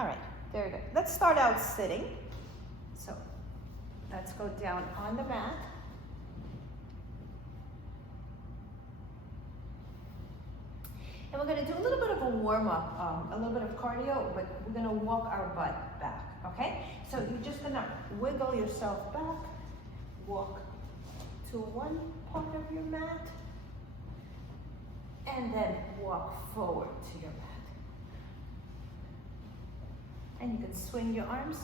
All right, very good. Let's start out sitting. So let's go down on the mat. And we're gonna do a little bit of a warm up, a little bit of cardio, but we're gonna walk our butt back, okay? So you're just gonna wiggle yourself back, walk to one part of your mat, and then walk forward to your mat. And you can swing your arms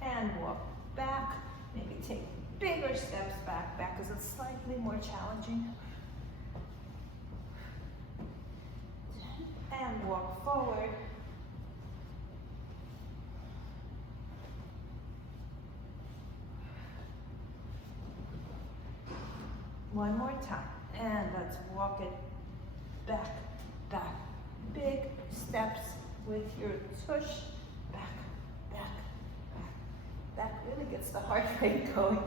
and walk back. Maybe take bigger steps back because it's slightly more challenging. And walk forward. One more time. And let's walk it back, back. Big steps with your tush. Back, back, back. That really gets the heart rate going.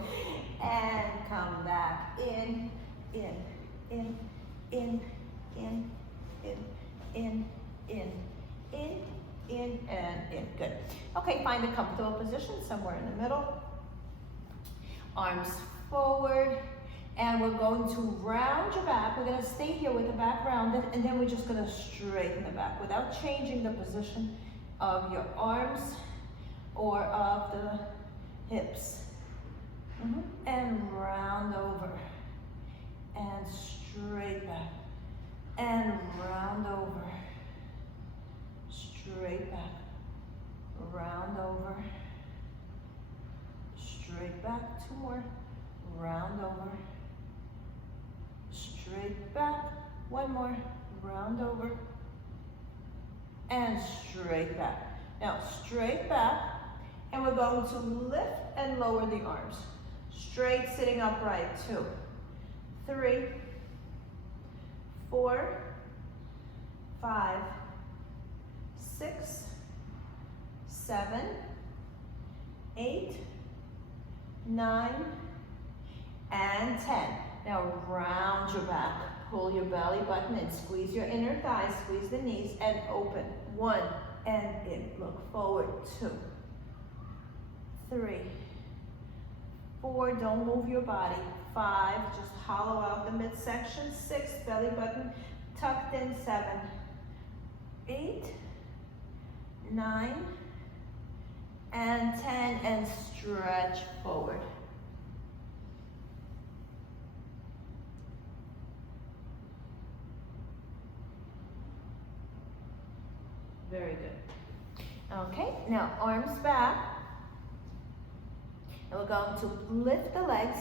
And come back. In, in, in, in, in, in, in, in, in, and in. Good. Okay, find a comfortable position somewhere in the middle. Arms forward. And we're going to round your back. We're going to stay here with the back rounded, and then we're just going to straighten the back without changing the position of your arms or of the hips. And round over. And straight back. And round over. Straight back. Round over. Straight back. Two more. Round over. Straight back, one more, round over, and straight back. Now, straight back, and we're going to lift and lower the arms. Straight, sitting upright, 2, 3, 4, 5, 6, 7, 8, 9, and 10. Now round your back, pull your belly button in, squeeze your inner thighs, squeeze the knees, and open. 1, and in. Look forward. 2, 3, 4, don't move your body. 5, just hollow out the midsection. 6, belly button tucked in. 7, 8, 9, and 10, and stretch forward. Very good. Okay, now arms back. And we're going to lift the legs,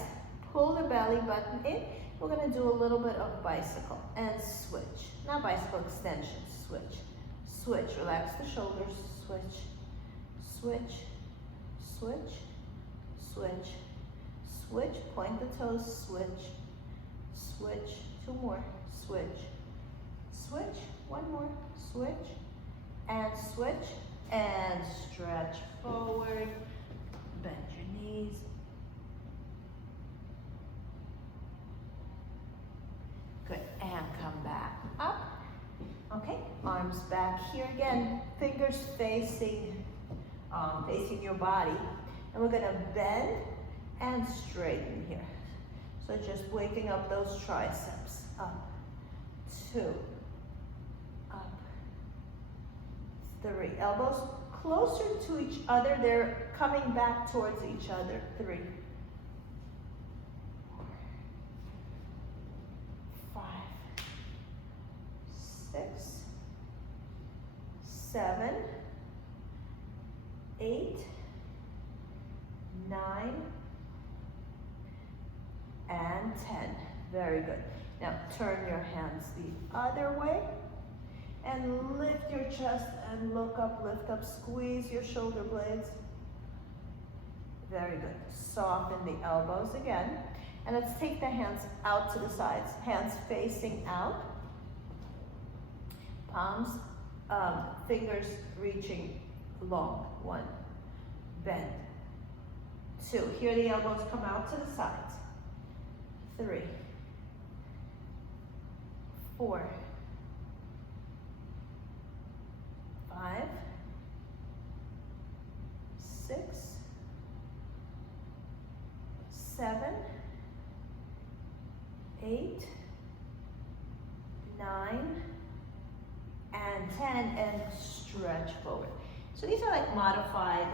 pull the belly button in. We're going to do a little bit of bicycle and switch. Not bicycle extension, switch. Switch, relax the shoulders, switch, switch, switch, switch, switch, point the toes, switch, switch, 2 more, switch, switch, 1 more, switch, and switch, and stretch forward, bend your knees. Good, and come back up. Okay, arms back here again, fingers facing your body. And we're gonna bend and straighten here. So just waking up those triceps. Up, 2, up, 3. Elbows closer to each other. They're coming back towards each other. 3, 4, 5, 6, 7, 8, 9, and 10. Very good. Now turn your hands the other way. And lift your chest and look up, lift up, squeeze your shoulder blades. Very good. Soften the elbows again. And let's take the hands out to the sides. Hands facing out. Palms, fingers reaching long. 1, bend. 2, here the elbows come out to the sides. 3, 4, 5, 6, 7, 8, 9, and 10, and stretch forward. So these are like modified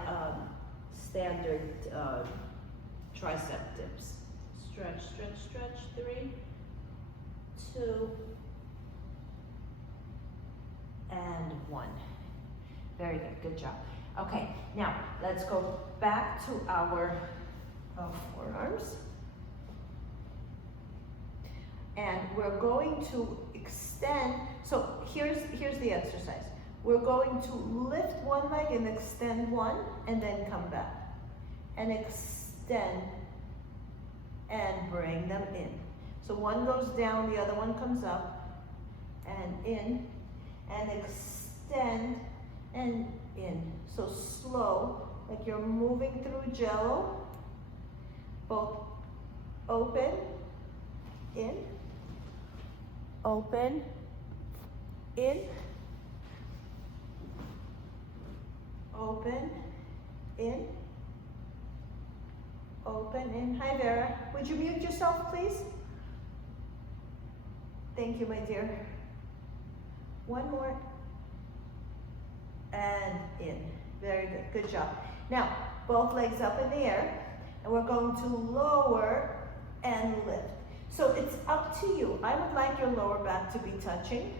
standard tricep dips. Stretch, stretch, stretch. 3, 2, and 1. Very good, good job. Okay, now let's go back to our forearms. And we're going to extend, so here's the exercise. We're going to lift one leg and extend one, and then come back. And extend, and bring them in. So one goes down, the other one comes up, and in, and extend, and in. So slow, like you're moving through Jello. Both open, in, open, in, open, in, open, in. Hi Vera, would you mute yourself please? Thank you, my dear. One more, and in. Very good, good job. Now, both legs up in the air, and we're going to lower and lift. So it's up to you. I would like your lower back to be touching.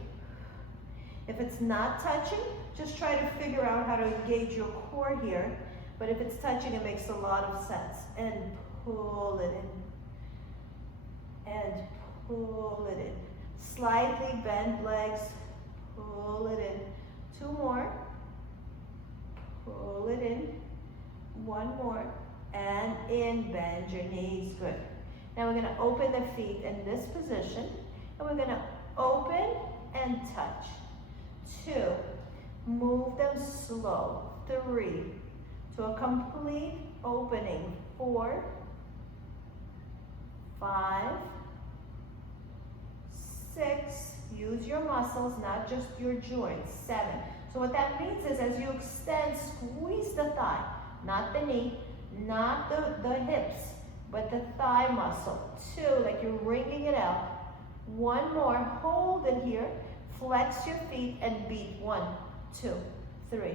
If it's not touching, just try to figure out how to engage your core here. But if it's touching, it makes a lot of sense. And pull it in. And pull it in. Slightly bend legs. Pull it in. 2 more. Pull it in. 1 more. And in, bend your knees. Good. Now we're going to open the feet in this position. And we're going to open and touch. 2. Move them slow. 3. To a complete opening. 4. 5. 6. Use your muscles, not just your joints. 7. So what that means is as you extend, squeeze the thigh. Not the knee, not the hips, but the thigh muscle. 2, like you're wringing it out. 1 more, hold it here. Flex your feet and beat. 1, 2, 3,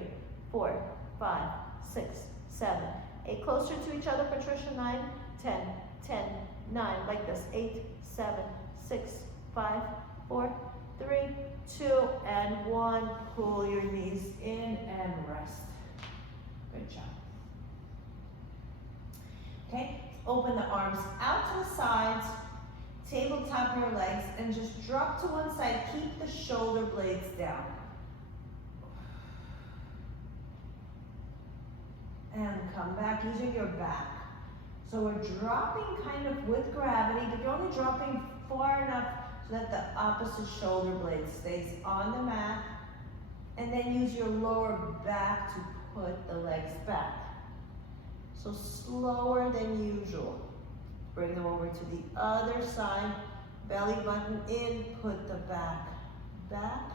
4, 5, 6, 7, 8. Closer to each other, Patricia. 9, 10, 10, 9. Like this. 8, 7, 6, 5, 4, 3, 2, and 1. Pull your knees in and rest. Good job. Okay, open the arms out to the sides, tabletop your legs, and just drop to one side. Keep the shoulder blades down. And come back using your back. So we're dropping kind of with gravity, but you're only dropping far enough so that the opposite shoulder blade stays on the mat. And then use your lower back to put the legs back. So slower than usual. Bring them over to the other side. Belly button in, put the back back.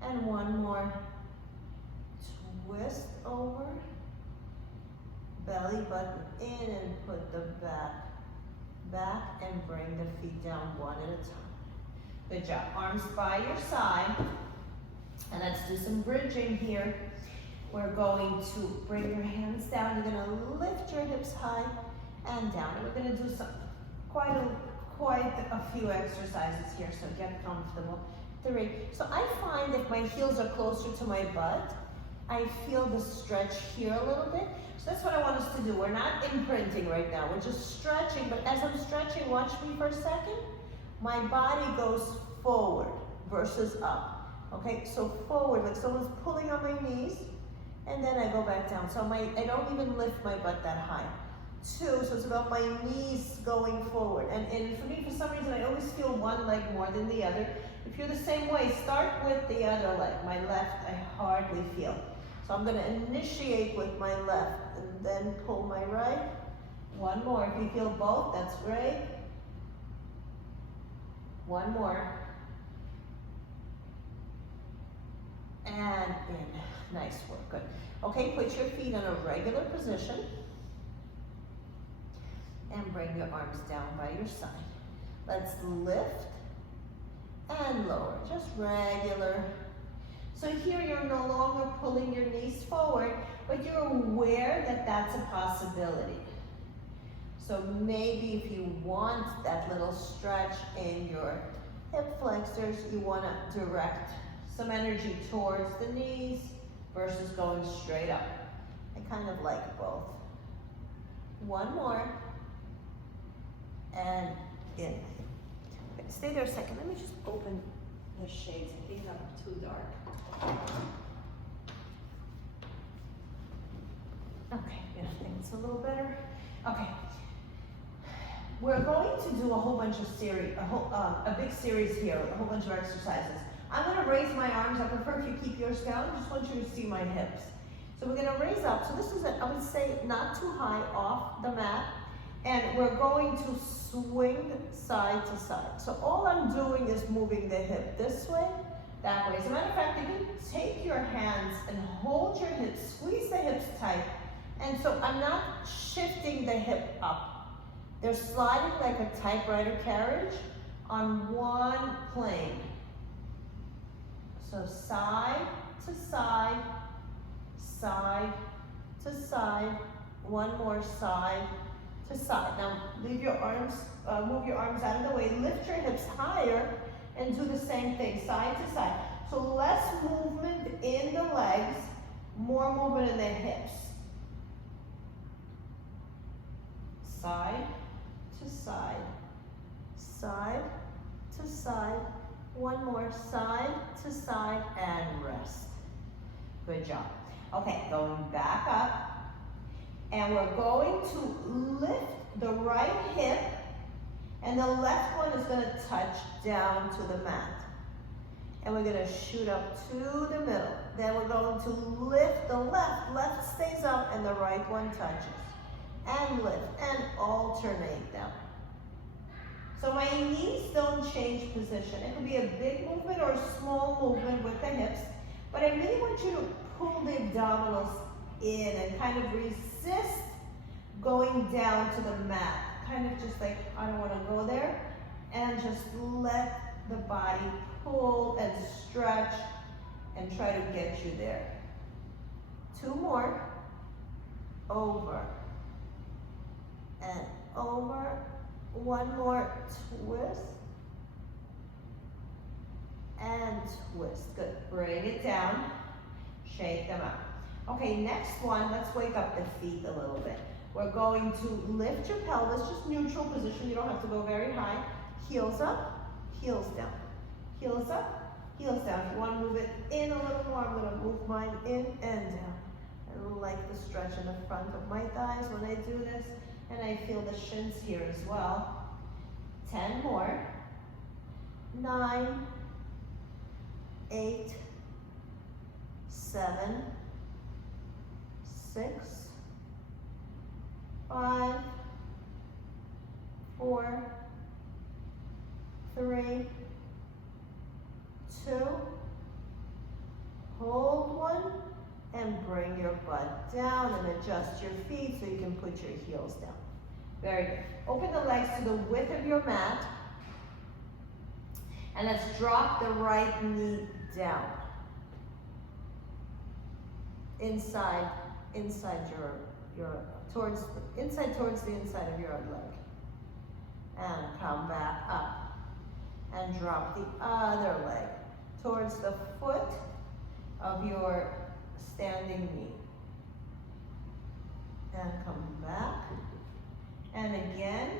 And 1 more. Twist over. Belly button in and put the back back, and bring the feet down one at a time. Good job. Arms by your side. And let's do some bridging here. We're going to bring your hands down. You're going to lift your hips high and down. And we're going to do some quite a few exercises here, so get comfortable. 3. So I find if my heels are closer to my butt, I feel the stretch here a little bit. So that's what I want us to do. We're not imprinting right now. We're just stretching, but as I'm stretching, watch me for a second. My body goes forward versus up. Okay, so forward, like someone's pulling on my knees, and then I go back down. So I don't even lift my butt that high. 2, so it's about my knees going forward. And for me, for some reason, I always feel one leg more than the other. If you're the same way, start with the other leg. My left, I hardly feel. So I'm gonna initiate with my left, and then pull my right. 1 more. If you feel both, that's great. 1 more. And in. Nice work, good. Okay, put your feet in a regular position. And bring your arms down by your side. Let's lift and lower, just regular. So here you're no longer pulling your knees forward, but you're aware that that's a possibility. So maybe if you want that little stretch in your hip flexors, you want to direct some energy towards the knees versus going straight up. I kind of like both. One more. And in. Okay, stay there a second. Let me just open the shades. I think I'm too dark. Okay, yeah, I think it's a little better. Okay. We're going to do a whole bunch of series, a big series here, a whole bunch of exercises. I'm going to raise my arms. I prefer if you keep yours down. I just want you to see my hips. So we're going to raise up. So this is, I would say, not too high off the mat. And we're going to swing side to side. So all I'm doing is moving the hip this way, that way. As a matter of fact, you can take your hands and hold your hips, squeeze the hips tight. And so I'm not shifting the hip up. They're sliding like a typewriter carriage on one plane. So side to side, side to side, one more side to side. Now leave your arms, move your arms out of the way, lift your hips higher and do the same thing, side to side. So less movement in the legs, more movement in the hips. Side to side, side to side, one more side to side and rest. Good job. Okay, going back up, and we're going to lift the right hip, and the left one is going to touch down to the mat. And we're going to shoot up to the middle. Then we're going to lift the left stays up, and the right one touches. And lift, and alternate them. So my knees don't change position. It could be a big movement or a small movement with the hips, but I really want you to pull the abdominals in and kind of resist going down to the mat. Kind of just like, I don't want to go there, and just let the body pull and stretch and try to get you there. Two more. Over and over. One more twist and twist. Good. Bring it down. Shake them out. Okay, next one, let's wake up the feet a little bit. We're going to lift your pelvis, just neutral position. You don't have to go very high. Heels up, heels down. Heels up, heels down. If you want to move it in a little more, I'm going to move mine in and down. I like the stretch in the front of my thighs when I do this. And I feel the shins here as well. 10 more. 9, 8, 7, 6, 5, 4, 3, 2, hold one, and bring your butt down and adjust your feet so you can put your heels down. Very good. Open the legs to the width of your mat. And let's drop the right knee down. Inside towards the inside of your leg. And come back up. And drop the other leg towards the foot of your standing knee. And come back. And again.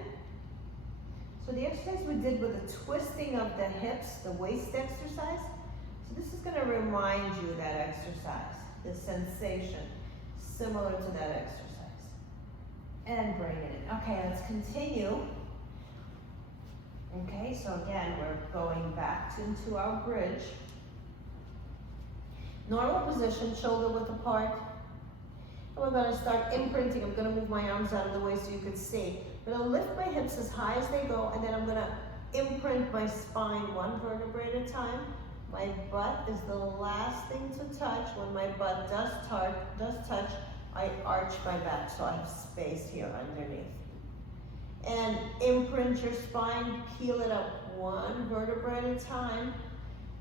So the exercise we did with the twisting of the hips, the waist exercise. So this is going to remind you of that exercise, the sensation, similar to that exercise. And bring it in. Okay, let's continue. Okay, so again, we're going back into our bridge. Normal position, shoulder width apart. And we're going to start imprinting. I'm going to move my arms out of the way so you can see. I'm going to lift my hips as high as they go, and then I'm going to imprint my spine one vertebrae at a time. My butt is the last thing to touch. When my butt does touch, I arch my back so I have space here underneath. And imprint your spine, peel it up one vertebra at a time.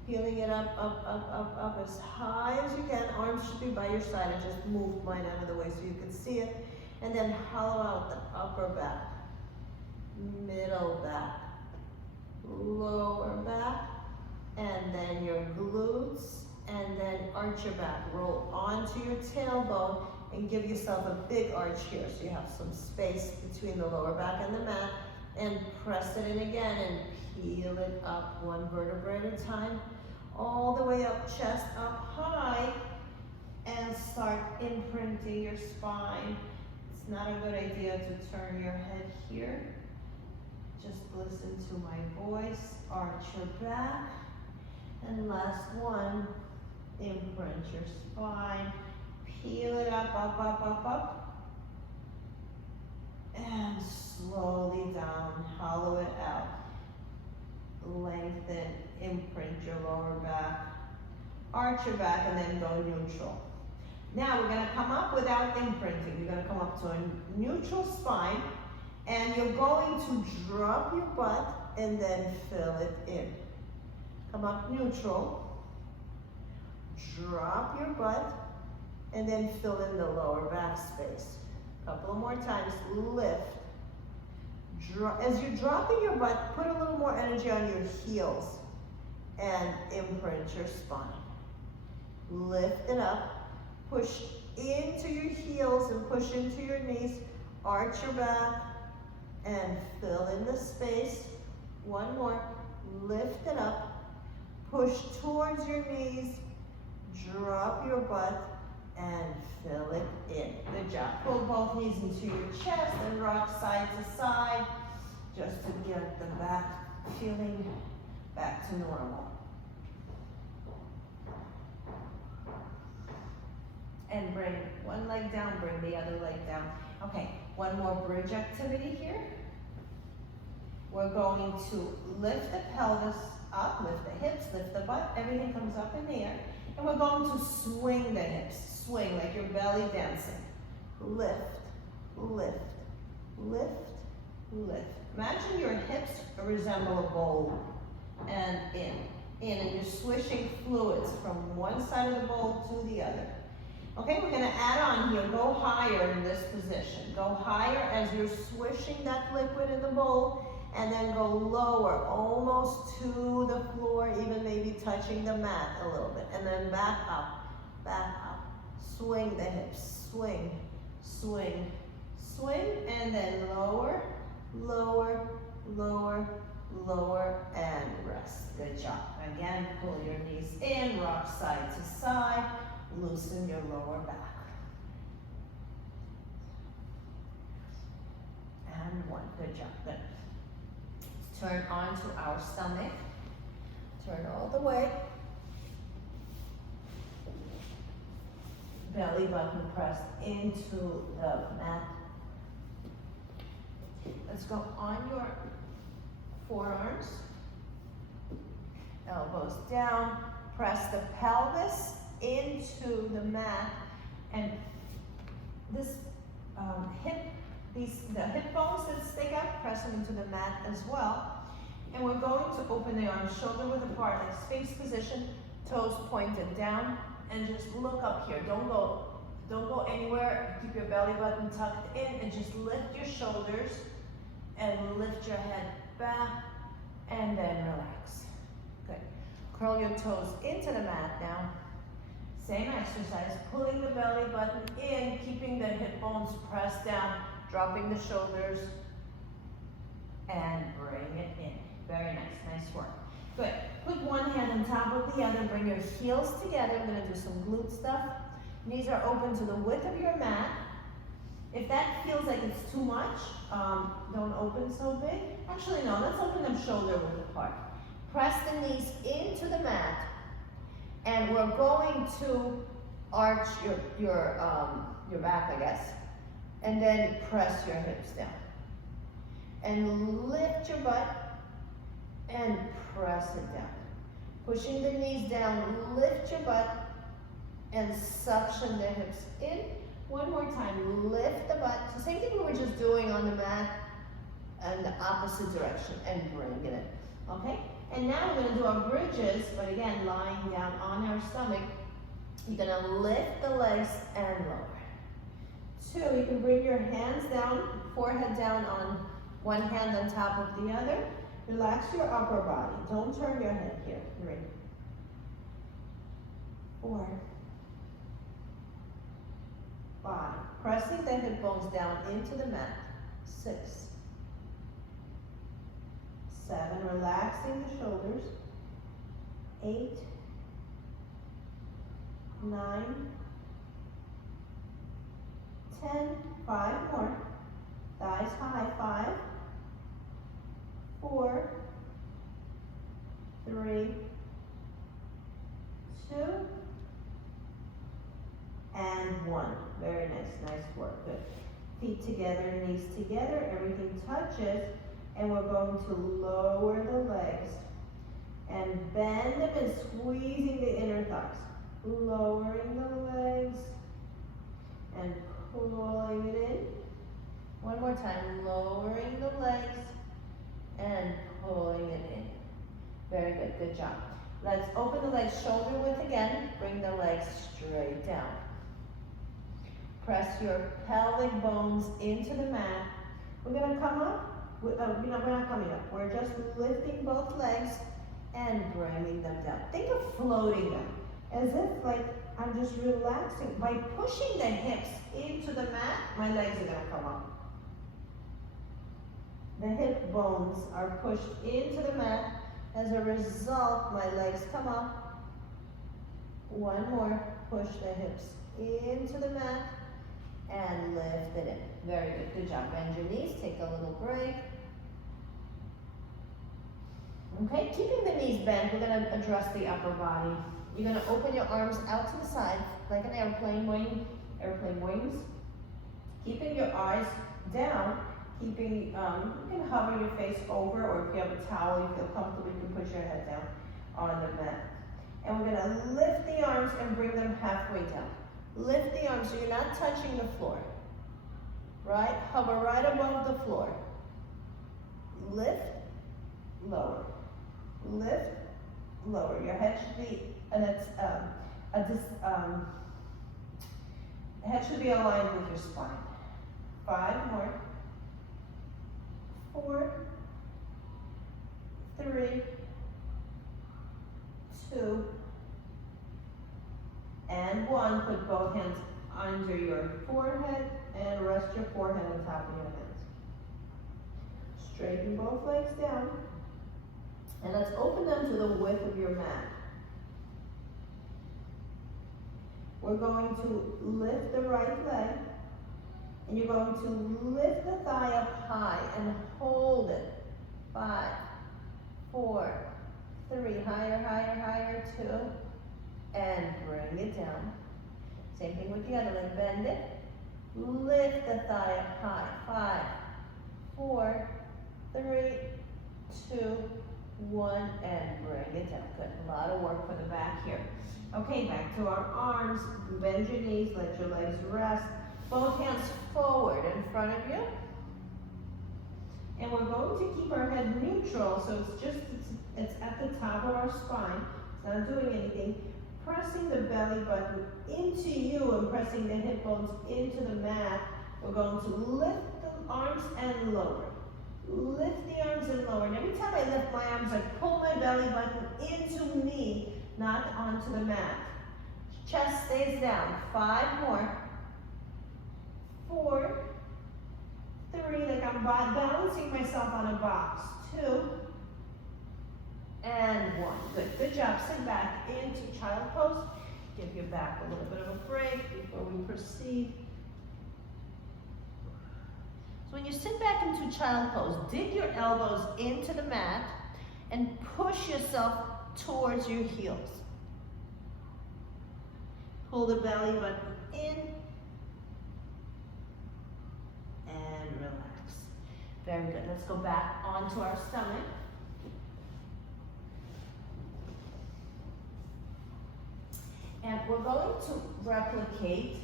Peeling it up, up as high as you can. Arms should be by your side. I just moved mine out of the way so you can see it. And then hollow out the upper back, middle back, lower back, and then your glutes, and then arch your back. Roll onto your tailbone and give yourself a big arch here so you have some space between the lower back and the mat. And press it in again and peel it up one vertebra at a time, all the way up, chest up high, and start imprinting your spine. It's not a good idea to turn your head here. Just listen to my voice, arch your back, and last one, imprint your spine, peel it up, up, and slowly down, hollow it out. Lengthen, imprint your lower back, arch your back, and then go neutral. Now we're gonna come up without imprinting. You're gonna come up to a neutral spine, and you're going to drop your butt and then fill it in. Come up neutral, drop your butt, and then fill in the lower back space. A couple more times, lift. As you're dropping your butt, put a little more energy on your heels and imprint your spine. Lift it up, push into your heels and push into your knees, arch your back and fill in the space. One more, lift it up, push towards your knees, drop your butt and fill it in. Good job. Pull both knees into your chest and rock side to side just to get the back feeling back to normal. And bring one leg down, bring the other leg down. Okay, one more bridge activity here. We're going to lift the pelvis up, lift the hips, lift the butt, everything comes up in the air. And we're going to swing the hips, swing like you're belly dancing. Lift, lift, lift, lift. Imagine your hips resemble a bowl and in, and you're swishing fluids from one side of the bowl to the other. Okay, we're gonna add on here, go higher in this position. Go higher as you're swishing that liquid in the bowl, and then go lower, almost to the floor, even maybe touching the mat a little bit. And then back up, swing the hips, swing, swing, swing, and then lower, lower, lower, lower, and rest. Good job. Again, pull your knees in, rock side to side, loosen your lower back. And one, good job, good. Turn onto our stomach. Turn all the way. Belly button pressed into the mat. Let's go on your forearms. Elbows down. Press the pelvis into the mat, and this the hip bones that stick out, press them into the mat as well. And we're going to open the arms shoulder width apart, like Sphinx position, toes pointed down, and just look up here. Don't go anywhere. Keep your belly button tucked in, and just lift your shoulders and lift your head back, and then relax. Good. Curl your toes into the mat now. Same exercise, pulling the belly button in, keeping the hip bones pressed down, dropping the shoulders, and bring it in. Very nice, nice work. Good. Put one hand on top of the other, bring your heels together. I'm gonna do some glute stuff. Knees are open to the width of your mat. If that feels like it's too much, don't open so big. Actually, no, let's open them shoulder width apart. Press the knees into the mat, and we're going to arch your back, I guess, and then press your hips down. And lift your butt and press it down. Pushing the knees down, lift your butt and suction the hips in. One more time, lift the butt. So same thing we were just doing on the mat and the opposite direction and bring it in, okay? And now we're gonna do our bridges, but again, lying down on our stomach. You're gonna lift the legs and lower. 2, you can bring your hands down, forehead down on one hand on top of the other. Relax your upper body. Don't turn your head here. 3, 4, 5. Pressing the hip bones down into the mat. 6, 7. Relaxing the shoulders. 8, 9, 10. 5 more. Thighs high. 5, 4, 3, 2, and 1. Very nice, nice work, good. Feet together, knees together, everything touches, and we're going to lower the legs and bend them and squeezing the inner thighs. Lowering the legs and pulling it in. One more time, lowering the legs and pulling it in. Very good, good job. Let's open the legs shoulder width again. Bring the legs straight down. Press your pelvic bones into the mat. We're gonna come up. We're not coming up. We're just lifting both legs and bringing them down. Think of floating them, as if like I'm just relaxing. By pushing the hips into the mat, my legs are gonna come up. The hip bones are pushed into the mat. As a result, my legs come up. One more, push the hips into the mat and lift it in. Very good, good job. Bend your knees, take a little break. Okay, keeping the knees bent, we're gonna address the upper body. You're gonna open your arms out to the side, like an airplane wings. Keeping your eyes down, you can hover your face over, or if you have a towel, you feel comfortable, you can put your head down on the mat. And we're gonna lift the arms and bring them halfway down. Lift the arms so you're not touching the floor. Right? Hover right above the floor. Lift, lower. Lift, lower. Your head should be, head should be aligned with your spine. 5 more. 4, 3, 2, and 1. Put both hands under your forehead and rest your forehead on top of your hands. Straighten both legs down. And let's open them to the width of your mat. We're going to lift the right leg. And you're going to lift the thigh up high and hold it. 5, 4, 3, higher, higher, higher, 2, and bring it down. Same thing with the other leg, bend it. Lift the thigh up high. 5, 4, 3, 2, 1, and bring it down. Good, a lot of work for the back here. Okay, back to our arms. Bend your knees, let your legs rest. Both hands forward in front of you. And we're going to keep our head neutral, so it's at the top of our spine. It's not doing anything. Pressing the belly button into you and pressing the hip bones into the mat. We're going to lift the arms and lower. Lift the arms and lower. And every time I lift my arms, I pull my belly button into me, not onto the mat. Chest stays down. 5 more. 4, 3, like I'm balancing myself on a box. 2, and 1. Good, good job. Sit back into child pose. Give your back a little bit of a break before we proceed. So when you sit back into child pose, dig your elbows into the mat and push yourself towards your heels. Pull the belly button in. And relax. Very good. Let's go back onto our stomach. we're going to replicate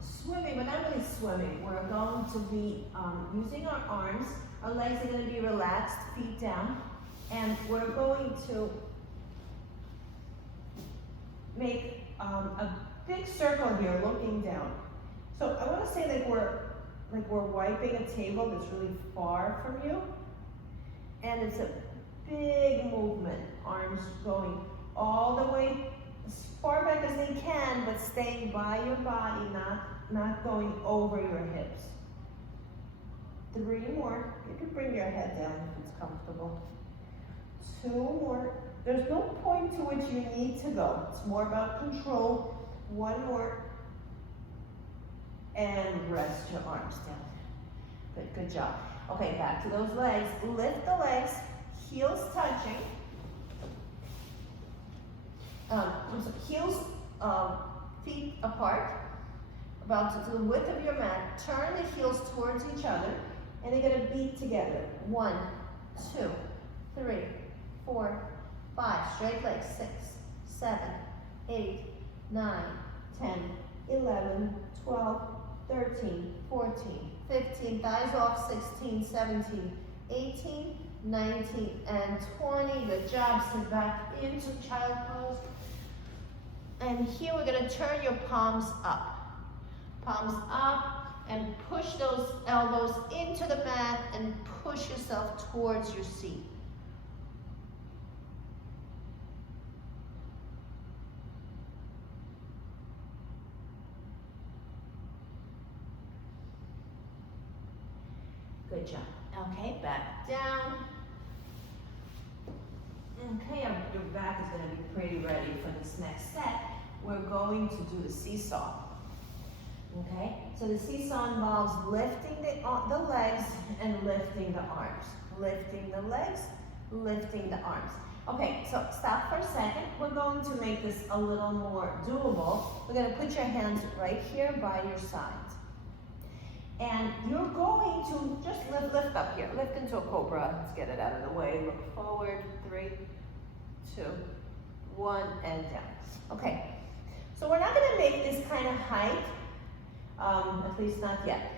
swimming, but not really swimming. We're going to be using our arms. Our legs are going to be relaxed, feet down, and we're going to make a big circle here, looking down. So I want to say like we're wiping a table that's really far from you, and it's a big movement. Arms going all the way as far back as they can, but staying by your body, not going over your hips. 3 more. You can bring your head down if it's comfortable. 2 more. There's no point to which you need to go. It's more about control. 1 more. And rest your arms down. Good job. Okay, back to those legs. Lift the legs, heels touching. Heels, feet apart, about to the width of your mat. Turn the heels towards each other, and they're gonna beat together. 1, 2, 3, 4, 5. Straight legs. 6, 7, 8, 9, 10, 11, 12, 13, 14, 15. Thighs off. 16, 17, 18, 19, and 20. Good job. Sit back into child pose. And here we're going to turn your palms up. Palms up, and push those elbows into the mat and push yourself towards your seat. Good job. Okay, back down. Okay, your back is going to be pretty ready for this next set. We're going to do the seesaw. Okay, so the seesaw involves lifting the legs and lifting the arms. Lifting the legs, lifting the arms. Okay, so stop for a second. We're going to make this a little more doable. We're going to put your hands right here by your sides. And you're going to just lift up here. Lift into a cobra. Let's get it out of the way. Look forward. 3, 2, 1, and down. Okay, so we're not going to make this kind of height, at least not yet.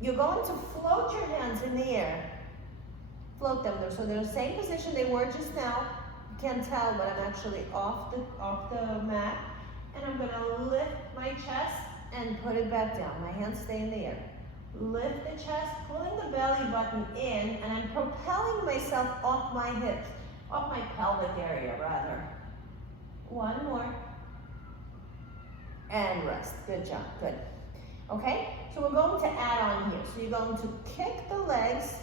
You're going to float your hands in the air. Float them so they're in the same position they were just now. You can't tell, but I'm actually off the mat. And I'm going to lift my chest and put it back down. My hands stay in the air. Lift the chest, pulling the belly button in, and I'm propelling myself off my hips, off my pelvic area rather. 1 more. And rest. Good job. Good. Okay, so we're going to add on here. So you're going to kick the legs,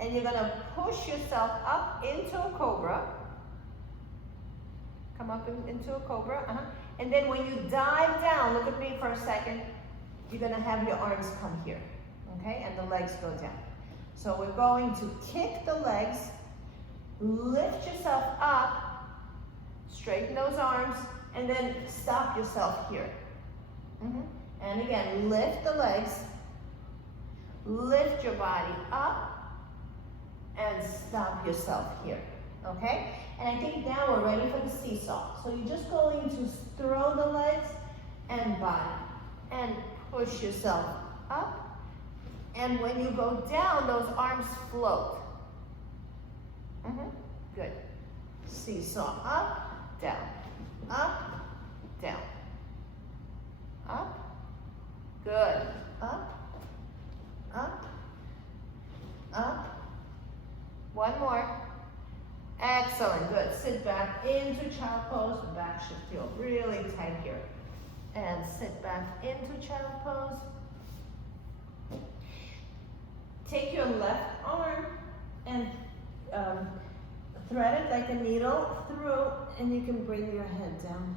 and you're going to push yourself up into a cobra. Come up into a cobra. And then when you dive down, look at me for a second, you're going to have your arms come here. Okay, and the legs go down. So we're going to kick the legs, lift yourself up, straighten those arms, and then stop yourself here. And again, lift the legs, lift your body up, and stop yourself here. Okay? And I think now we're ready for the seesaw. So you're just going to throw the legs and body, and push yourself up. And when you go down, those arms float. Good. Seesaw, up, down, up, down, up. Good. Up, up, up. 1 more. Excellent. Good. Sit back into child pose. The back should feel really tight here. And sit back into child pose. Take your left arm and thread it like a needle through, and you can bring your head down.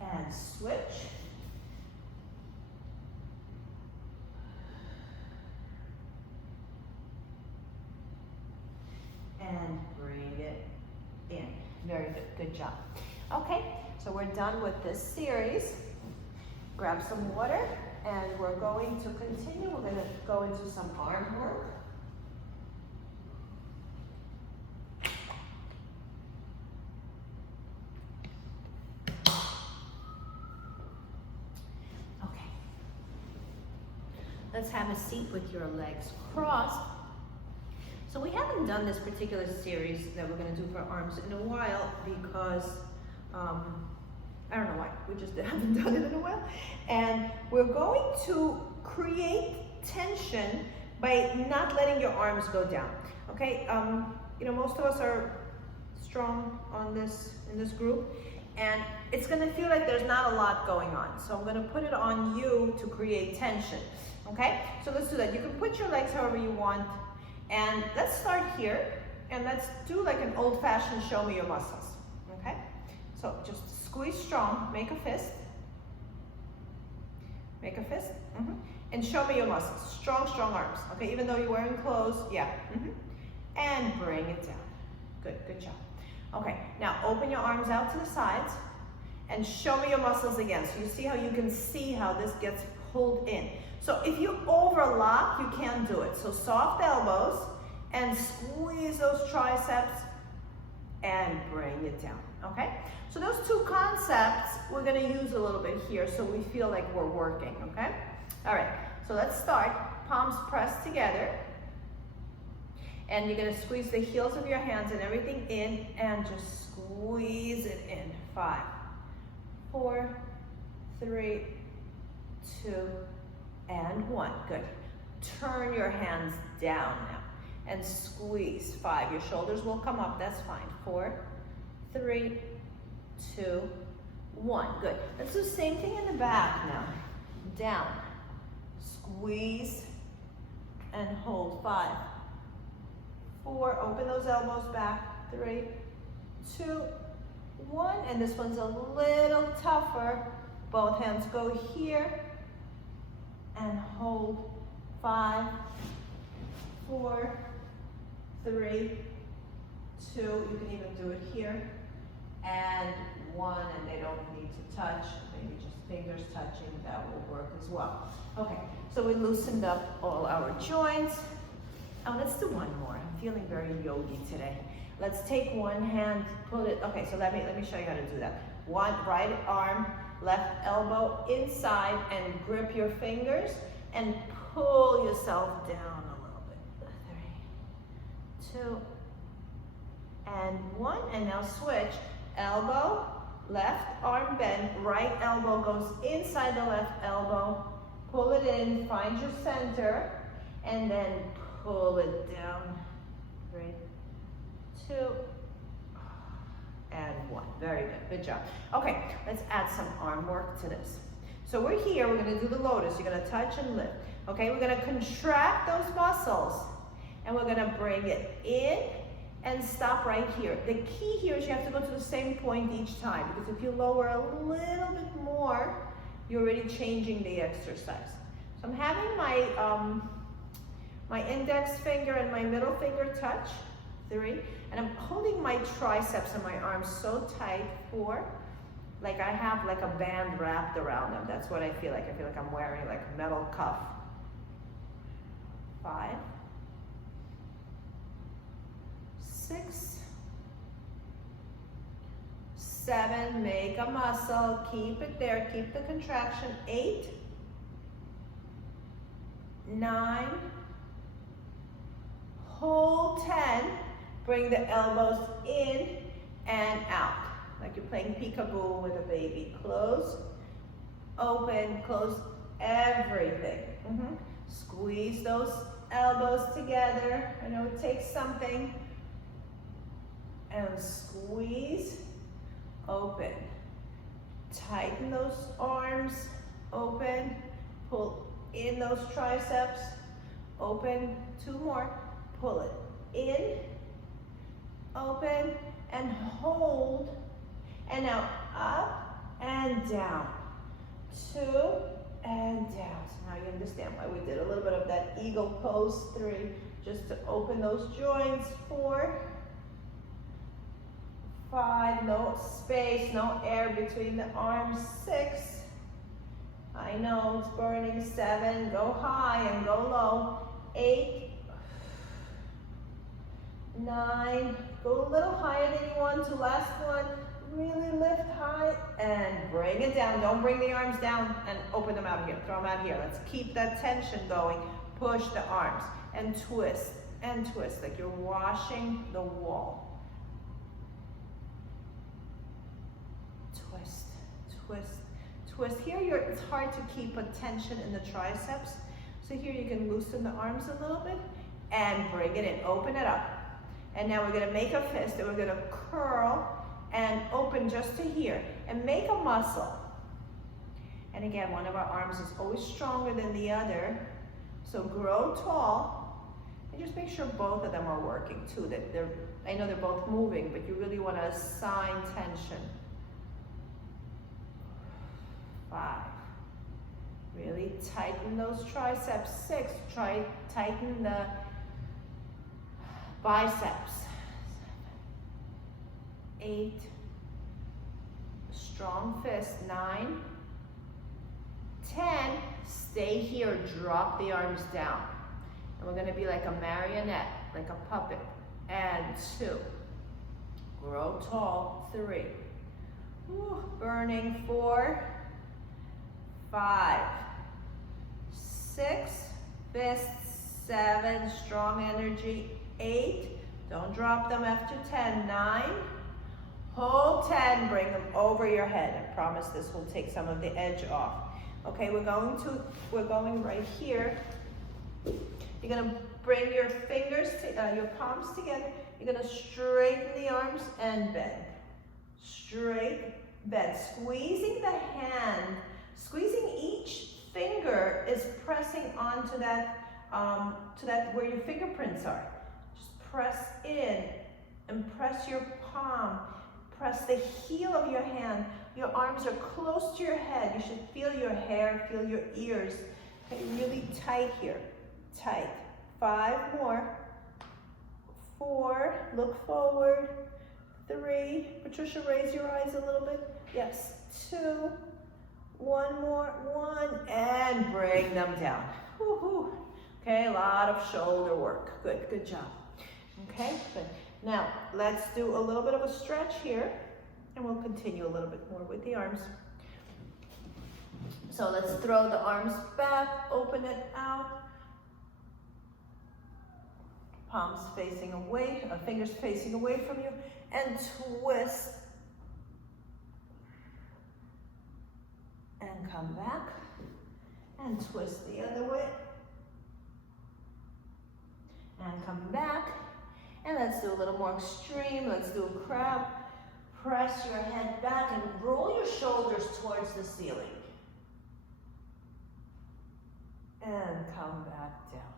And switch. And bring it in. Very good. Good job. Okay. So we're done with this series. Grab some water, and we're going to continue. We're going to go into some arm work. let's have a seat with your legs crossed. So we haven't done this particular series that we're going to do for arms in a while because I don't know why, we just haven't done it in a while. And we're going to create tension by not letting your arms go down. Okay, you know, most of us are strong on this, in this group, and it's gonna feel like there's not a lot going on. So I'm gonna put it on you to create tension, okay? So let's do that. You can put your legs however you want, and let's start here, and let's do like an old-fashioned show me your muscles, okay? So just squeeze strong, make a fist, and show me your muscles. Strong, strong arms, okay? Even though you're wearing clothes, yeah. And bring it down. Good, good job. Okay, now open your arms out to the sides and show me your muscles again. So you see how you can see how this gets pulled in. So if you overlock, you can't do it. So soft elbows and squeeze those triceps and bring it down, okay? So those two concepts we're gonna use a little bit here so we feel like we're working, okay? All right, so let's start. Palms pressed together. And you're gonna squeeze the heels of your hands and everything in and just squeeze it in. 5, 4, 3, 2, and 1. Good. Turn your hands down now and squeeze. 5, your shoulders will come up, that's fine. 4, 3, 2, 1. Good. Let's do the same thing in the back now. Down. Squeeze and hold. 5, 4, open those elbows back. 3, 2, 1. And this one's a little tougher. Both hands go here and hold. 5, 4, 3, 2. You can even do it here. And 1, and they don't need to touch. Maybe just fingers touching, that will work as well. Okay, so we loosened up all our joints. Oh, let's do one more. I'm feeling very yogi today. Let's take one hand, pull it. Okay, so let me show you how to do that. One right arm, left elbow inside, and grip your fingers and pull yourself down a little bit. 3, 2, and 1. And now switch. Elbow, left arm bend, right elbow goes inside the left elbow. Pull it in, find your center, and then pull it down. 3, 2, and 1. Very good. Good job. Okay, let's add some arm work to this. So we're here. We're going to do the lotus. You're going to touch and lift. Okay, we're going to contract those muscles, and we're going to bring it in and stop right here. The key here is you have to go to the same point each time, because if you lower a little bit more, you're already changing the exercise. So I'm having my my index finger and my middle finger touch. 3, and I'm holding my triceps and my arms so tight. 4, like I have like a band wrapped around them. That's what I feel like. I feel like I'm wearing like a metal cuff. 5, 6, 7, make a muscle, keep it there, keep the contraction. 8, 9, hold. 10, bring the elbows in and out, like you're playing peekaboo with a baby. Close, open, close everything. Squeeze those elbows together. I know it takes something. And squeeze, open. Tighten those arms, open. Pull in those triceps, open. 2 more. Pull it in, open, and hold. And now up and down. 2 and down. So now you understand why we did a little bit of that eagle pose. 3, just to open those joints. 4, 5, no space, no air between the arms. 6, I know it's burning. 7, go high and go low. 8, 9, go a little higher than you want to. Last one. Really lift high and bring it down. Don't bring the arms down and open them out here. Throw them out here. Let's keep that tension going. Push the arms and twist like you're washing the wall. Twist, twist, twist. Here it's hard to keep a tension in the triceps. So here you can loosen the arms a little bit and bring it in. Open it up. And now we're going to make a fist and we're going to curl and open just to here and make a muscle. And again, one of our arms is always stronger than the other. So grow tall and just make sure both of them are working too. That I know they're both moving, but you really want to assign tension. 5. Really tighten those triceps. 6. Tighten the biceps. 8. Strong fist. 9. 10. Stay here. Drop the arms down. And we're going to be like a marionette, like a puppet. And 2. Grow tall. 3. Ooh, burning. 4. 5. 6. Fists. 7. Strong energy. 8. Don't drop them after 10. 9. Hold 10. Bring them over your head. I promise this will take some of the edge off. Okay, we're going right here. You're gonna bring your fingers, your palms together. You're gonna straighten the arms and bend. Straight, bend. Squeezing the hand, squeezing each finger is pressing onto that, where your fingerprints are. Just press in and press your palm. Press the heel of your hand. Your arms are close to your head. You should feel your hair, feel your ears. Okay, really tight here. Tight. 5 more. 4, look forward. 3, Patricia, raise your eyes a little bit. Yes, 2, 1 more, 1, and bring them down. Woo-hoo. Okay, a lot of shoulder work. Good, good job. Okay, good. Now, let's do a little bit of a stretch here, and we'll continue a little bit more with the arms. So let's throw the arms back, open it out. Palms facing away, fingers facing away from you, and twist. And come back, and twist the other way. And come back. And let's do a little more extreme. Let's do a crab. Press your head back and roll your shoulders towards the ceiling. And come back down.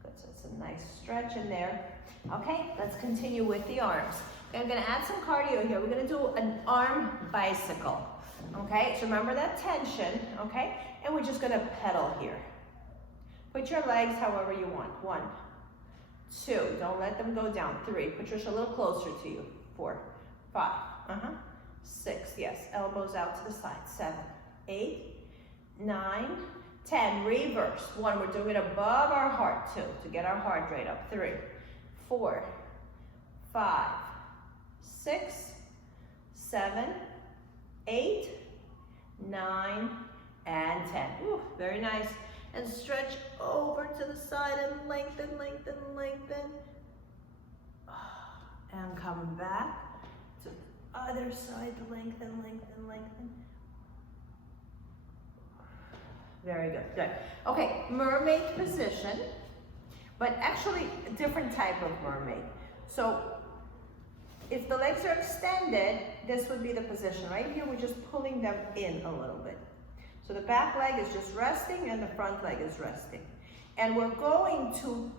Good, so it's a nice stretch in there. Okay, let's continue with the arms. Okay, I'm gonna add some cardio here. We're gonna do an arm bicycle. Okay, so remember that tension, okay? And we're just gonna pedal here. Put your legs however you want. 1, 2, don't let them go down. 3, Patricia, a little closer to you. 4, 5, 6, yes, elbows out to the side. 7, 8, 9, 10, reverse. 1, we're doing it above our heart. 2, to get our heart rate up. 3, 4, 5, 6, 7, 8, 9, and 10. Ooh, very nice. And stretch over to the side and lengthen, lengthen, lengthen. And come back to the other side, lengthen, lengthen, lengthen. Very good, good. Okay, mermaid position, but actually a different type of mermaid. So if the legs are extended, this would be the position. Right here, we're just pulling them in a little bit. So the back leg is just resting and the front leg is resting. And we're going to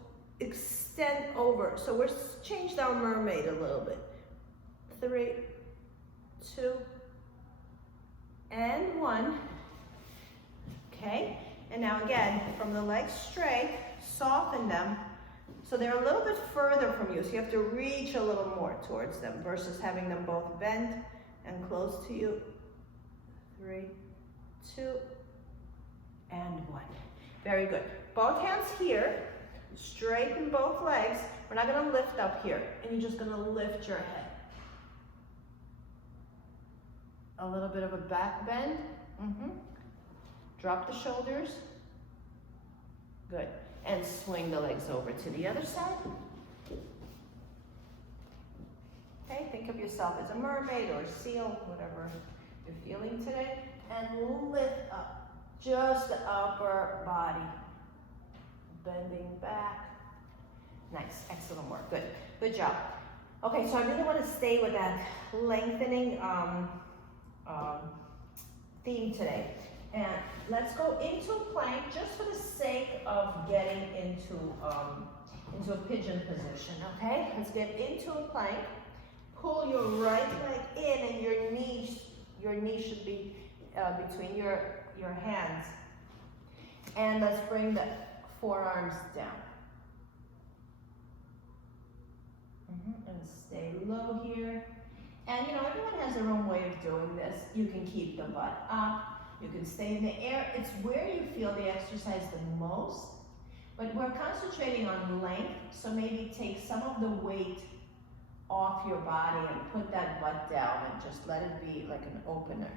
extend over. So we're changed our mermaid a little bit. 3, 2, and 1. Okay, and now again, from the legs straight, soften them. So they're a little bit further from you. So you have to reach a little more towards them versus having them both bent and close to you. 3, 2, and 1. Very good. Both hands here, straighten both legs. We're not gonna lift up here, and you're just gonna lift your head. A little bit of a back bend. Drop the shoulders. Good. And swing the legs over to the other side. Okay, think of yourself as a mermaid or a seal, whatever you're feeling today. And lift up just the upper body. Bending back. Nice, excellent work, good. Good job. Okay, so I really want to stay with that lengthening theme today. And let's go into a plank just for the sake of getting into a pigeon position, okay? Let's get into a plank. Pull your right leg in and your knee should be between your hands. And let's bring the forearms down. And stay low here. And you know, everyone has their own way of doing this. You can keep the butt up. You can stay in the air. It's where you feel the exercise the most. But we're concentrating on length, so maybe take some of the weight off your body and put that butt down and just let it be like an opener.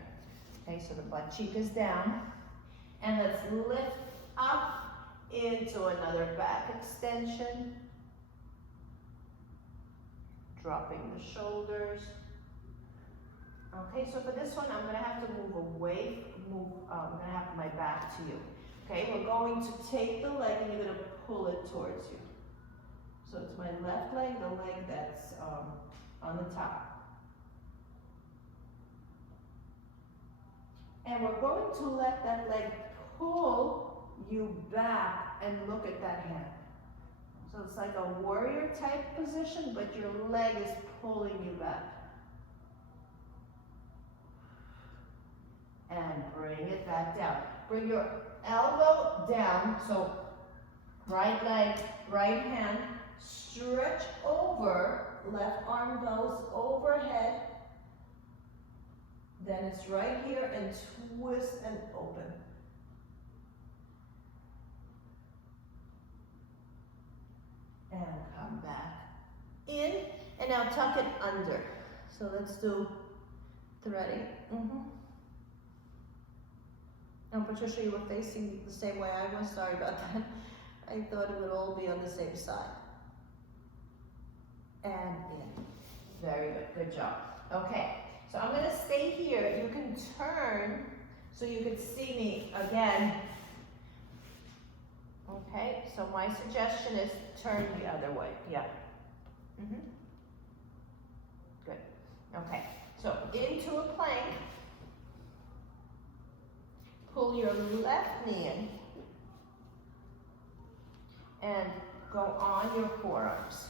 Okay, so the butt cheek is down. And let's lift up into another back extension. Dropping the shoulders. Okay, so for this one, I'm gonna have to move away, I'm gonna have my back to you. Okay, we're going to take the leg and you're gonna pull it towards you. So it's my left leg, the leg that's on the top. And we're going to let that leg pull you back and look at that hand. So it's like a warrior type position, but your leg is pulling you back. And bring it back down. Bring your elbow down, so right leg, right hand, stretch over, left arm goes overhead. Then it's right here and twist and open. And come back in, and now tuck it under. So let's do threading. Now, Patricia, you were facing the same way I was. Sorry about that. I thought it would all be on the same side. And in. Very good. Good job. Okay. So I'm going to stay here. You can turn so you can see me again. Okay. So my suggestion is turn the other way. Yeah. Good. Okay. So into a plank. Pull your left knee in and go on your forearms.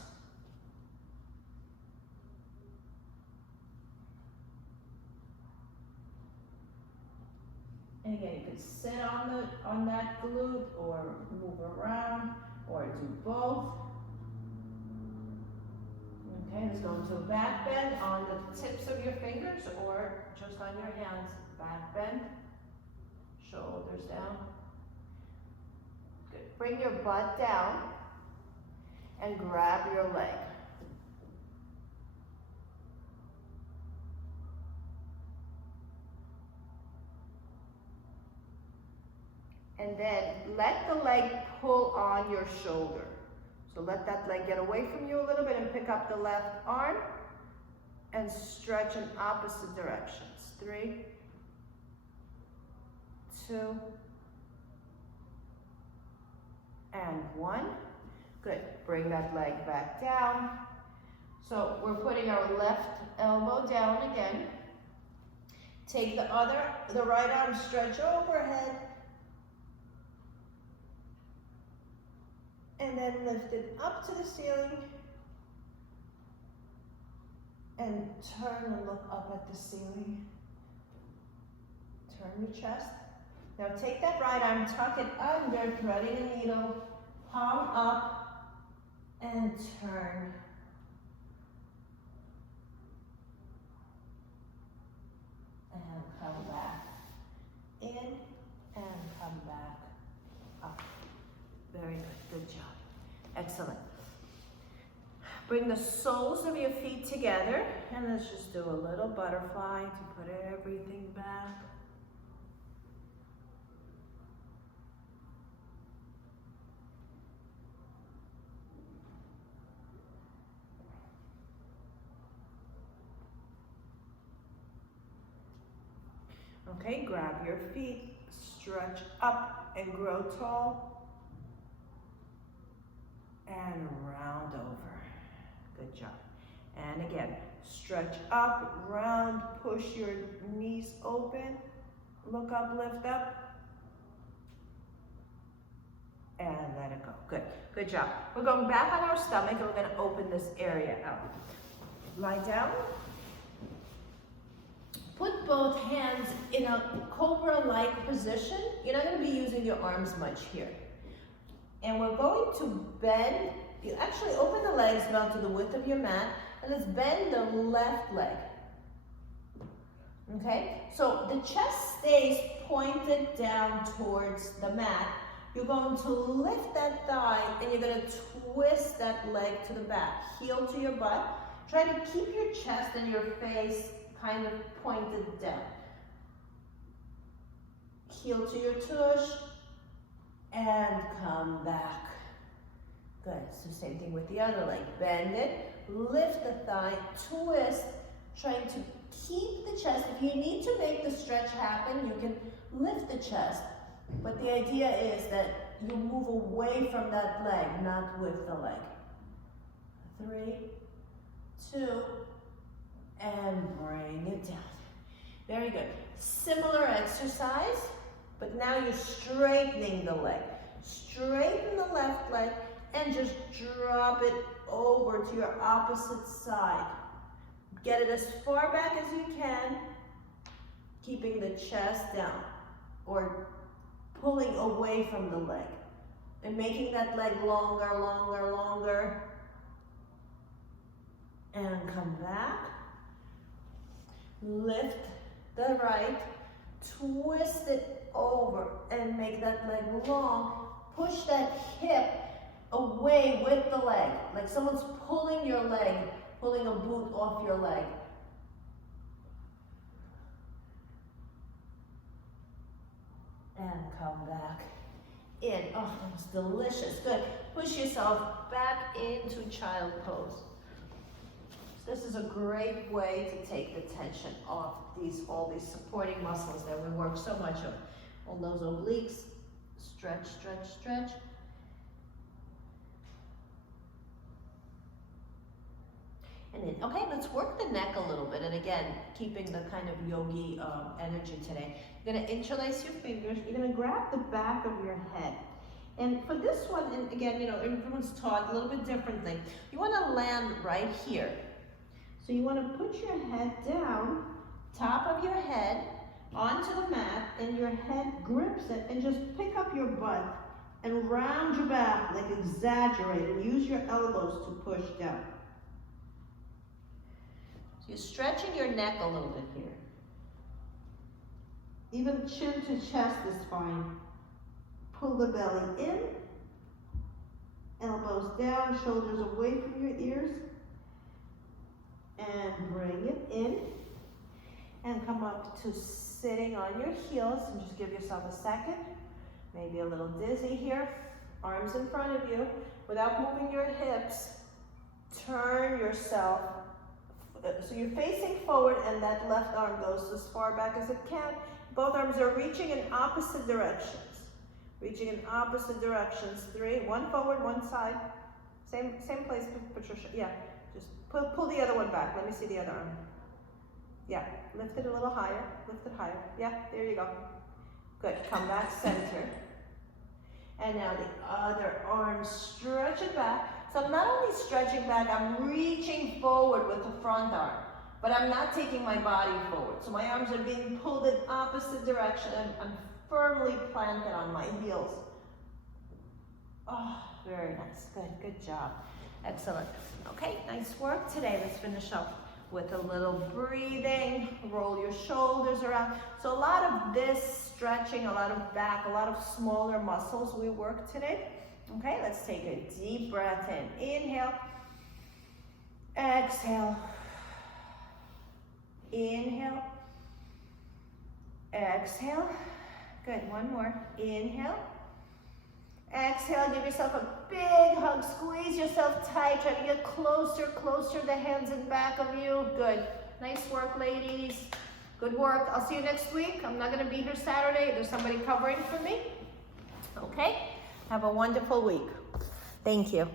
And again, you can sit on that glute or move around or do both. Okay, let's go into a back bend on the tips of your fingers or just on your hands. Back bend. Shoulders down. Good. Bring your butt down and grab your leg. And then let the leg pull on your shoulder. So let that leg get away from you a little bit and pick up the left arm and stretch in opposite directions. 3, 2, and 1. Good. Bring that leg back down. So we're putting our left elbow down again. Take the right arm, stretch overhead. And then lift it up to the ceiling. And turn and look up at the ceiling. Turn your chest. Now take that right arm, tuck it under, threading a needle, palm up, and turn. And come back in, and come back up. Very good, good job. Excellent. Bring the soles of your feet together, and let's just do a little butterfly to put everything back. Okay, grab your feet, stretch up and grow tall, and round over. Good job. And again, stretch up, round, push your knees open, look up, lift up, and let it go. Good, good job. We're going back on our stomach and we're gonna open this area out. Lie down. Put both hands in a cobra-like position. You're not gonna be using your arms much here. And we're going to bend. You actually open the legs about to the width of your mat, and let's bend the left leg. Okay, so the chest stays pointed down towards the mat. You're going to lift that thigh, and you're gonna twist that leg to the back. Heel to your butt. Try to keep your chest and your face kind of pointed down. Heel to your tush, and come back. Good, so same thing with the other leg. Bend it, lift the thigh, twist, trying to keep the chest. If you need to make the stretch happen, you can lift the chest. But the idea is that you move away from that leg, not with the leg. 3, 2, and bring it down. Very good. Similar exercise, but now you're straightening the leg. Straighten the left leg and just drop it over to your opposite side. Get it as far back as you can, keeping the chest down or pulling away from the leg and making that leg longer, longer, longer. And come back. Lift the right, twist it over and make that leg long. Push that hip away with the leg, like someone's pulling your leg, pulling a boot off your leg. And come back in. Oh, that was delicious. Good. Push yourself back into child pose. This is a great way to take the tension off all these supporting muscles that we work so much on. All those obliques. Stretch, stretch, stretch. And then, okay, let's work the neck a little bit. And again, keeping the kind of yogi energy today. You're gonna interlace your fingers. You're gonna grab the back of your head. And for this one, and again, you know, everyone's taught a little bit differently. You wanna land right here. So you wanna put your head down, top of your head, onto the mat, and your head grips it, and just pick up your butt and round your back, like exaggerate, and use your elbows to push down. So you're stretching your neck a little bit here. Even chin to chest is fine. Pull the belly in, elbows down, shoulders away from your ears, and bring it in, and come up to sitting on your heels, and just give yourself a second. Maybe a little dizzy here. Arms in front of you. Without moving your hips, turn yourself. So you're facing forward, and that left arm goes as far back as it can. Both arms are reaching in opposite directions. Reaching in opposite directions. 3, one forward, one side. Same place, Patricia. Yeah, just pull the other one back. Let me see the other arm. Yeah, lift it a little higher, lift it higher. Yeah, there you go. Good, come back center. And now the other arm, stretch it back. So I'm not only stretching back, I'm reaching forward with the front arm, but I'm not taking my body forward. So my arms are being pulled in opposite direction, and I'm firmly planted on my heels. Oh, very nice, good job. Excellent. Okay, nice work today. Let's finish up with a little breathing. Roll your shoulders around. So a lot of this stretching, a lot of back, a lot of smaller muscles we work today. Okay, let's take a deep breath in. Inhale. Exhale. Inhale. Exhale. Good, one more. Inhale. Exhale, give yourself a big hug. Squeeze yourself tight. Try to get closer, closer, the hands in back of you. Good. Nice work, ladies. Good work. I'll see you next week. I'm not going to be here Saturday. There's somebody covering for me. Okay? Have a wonderful week. Thank you.